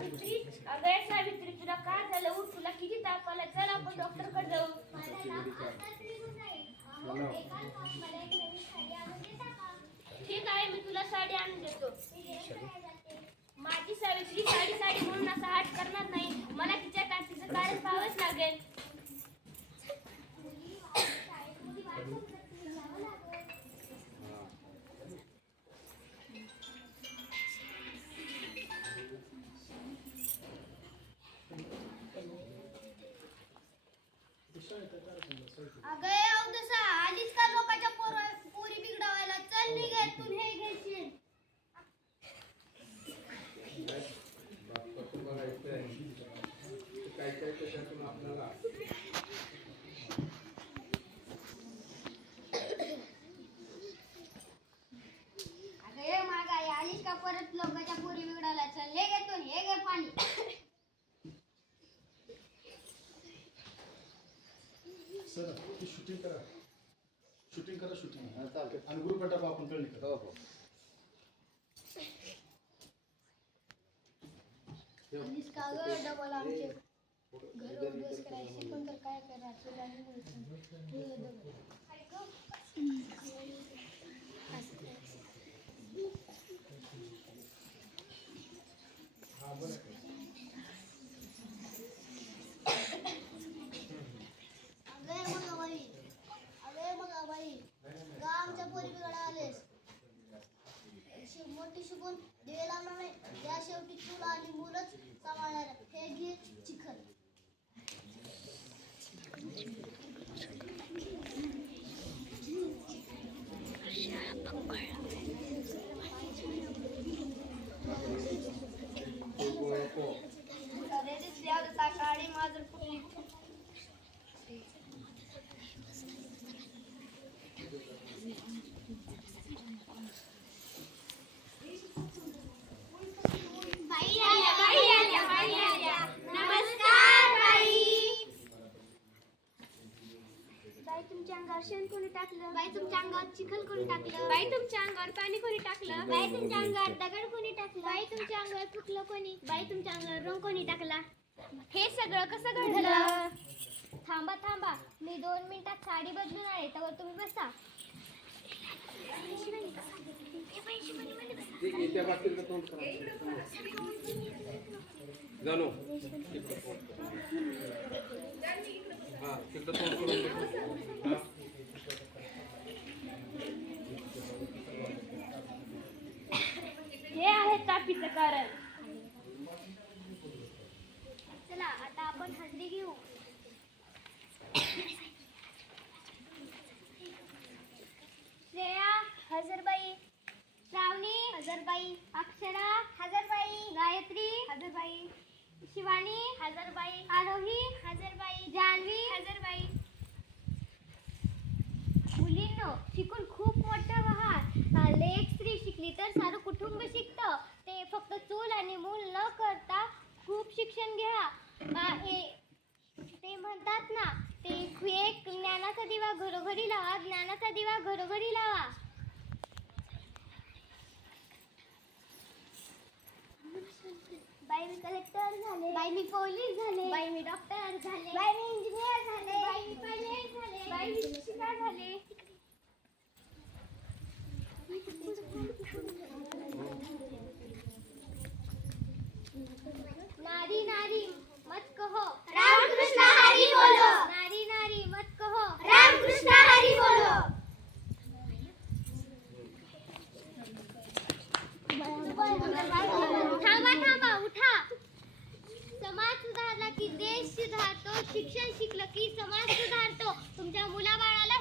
सावित्री अगं सावित्री तुला काय झालं उठ तुला किती ताप आला चल आपण डॉक्टरकडे जाऊ ठीक आहे मी तुला साडी आणून देतो. माझी सावित्री साडी साडी म्हणून अगं ए अवदसा आलीच का लोकांच्या पोरा पोरी बिघडवायला चल निघेतून हे घेशील बापाचं बघायचं आहे. ते काय काय कशातून आपल्याला अगं ए मागाई आलीच का परत लोकांच्या पोरी बिघडवायला चल हे घेतून हे घे पाणी सर ती शूटिंग करा. शूटिंग करा शूटिंग आणि ग्रुप टाका आपण कळली करा आलीच का गं डबल आमचे घर करायचे पण तर काय करा नाही. हे डबल. अगं बघा बाई अगं बघा बाई का आमच्या पोरी बिघडा आलेस शेवटी मोठी शिकून दिवेला नाही या शेवटी चूल आणि मुलंच सांभाळणार हे घे चिखल अरे तुमच्या अंगावर शेण कोणी टाकलं? बाई तुमच्या अंगावर चिखल कोणी टाकलं? बाई तुमच्या अंगावर पाणी कोणी टाकलं? बाई तुमच्या अंगावर दगड कोणी टाकलं? बाई तुमच्या अंगावर फुकलं कोणी? बाई तुमच्या अंगावर रंग कोणी टाकला? हे सगळं कसं घडलं? थांबा थांबा. मी दोन मिनिटात साडी बदलून आले तर तुम्ही बसा. त्या बाबतीत तोंड करा जाणू तिकडं तोंड करा. हा तिकडं तोंड करून दे. हा. हे आहे तापीचं कारण शिवानी हजरबाई आरोही हजरबाई जान्हवी हजरबाई. मुलींनो शिकून खूप मोठं व्हा. लेख स्त्री शिकली तर सारं कुटुंब शिकतं. ते फक्त चूल आणि मूल न करता खूप शिक्षण घ्या. आ, ए- ते म्हणतात ना ते एक ज्ञानाचा दिवा घरोघरी लावा ज्ञानाचा दिवा घरोघरी लावा. बाई मी कलेक्टर झाले. बाई मी पोलीस झाले. बाई मी डॉक्टर झाले. बाई मी इंजिनियर झाले. बाई मी पायलट झाले. बाई मी शिक्षिका झाले. नारी नारी सुधारतो शिक्षण शिकलं की समाज सुधारतो. तुमच्या मुलाबाळाला